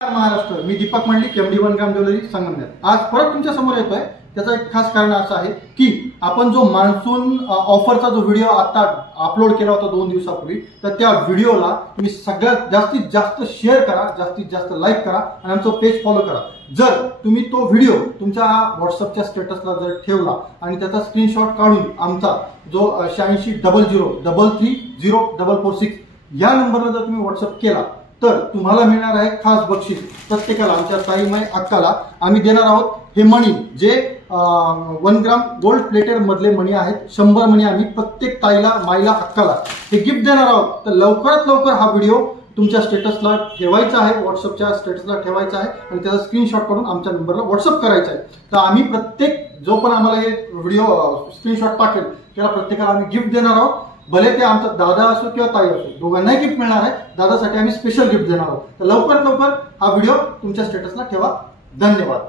महाराष्ट्र, मी Deepak Mandlik, MD one gram jewellery Sangamner. आज परत तुमच्या समोर येतोय. त्याचं एक खास कारण असं आहे की आपण जो मान्सून ऑफरचा जो व्हिडिओ आता अपलोड केला होता 2 दिवसापूर्वी, तर त्या व्हिडिओला तुम्ही सगळ्यात जास्तीत जास्त शेअर करा, जास्तीत जास्त लाईक करा आणि आमचं पेज फॉलो करा. जर तुम्ही तो व्हिडिओ तुमच्या व्हॉट्सअपच्या स्टेटसला जर ठेवला आणि त्याचा स्क्रीनशॉट काढून आमचा जो 8600033046 या नंबरला जर तुम्ही व्हॉट्सअप केला तर तुम्हाला मिळणार आहे खास बक्षीस. प्रत्येकाला, आमच्या ताईमाई अक्काला आम्ही देणार आहोत हे मणी, जे 1 ग्राम गोल्ड प्लेटेड मधले मणी आहेत. 100 मणी आम्ही प्रत्येक ताईला, माईला, अक्काला हे गिफ्ट देणार आहोत. तर लवकरात लवकर हा व्हिडिओ तुमच्या स्टेटसला ठेवायचा आहे, व्हॉट्सअपच्या स्टेटसला ठेवायचा आहे आणि त्याचा स्क्रीनशॉट काढून आमच्या नंबरला व्हॉट्सअप करायचा आहे. तर आम्ही प्रत्येक जो पण आम्हाला हे व्हिडिओ स्क्रीनशॉट टाकेल त्याला प्रत्येकाला आम्ही गिफ्ट देणार आहोत. भले ते आमचा दादा असो किंवा ताई असो, दोघांनाही गिफ्ट मिळणार आहे. दादासाठी आम्ही स्पेशल गिफ्ट देणार आहोत. तर लवकरात लवकर हा व्हिडिओ तुमच्या स्टेटसला ठेवा. धन्यवाद.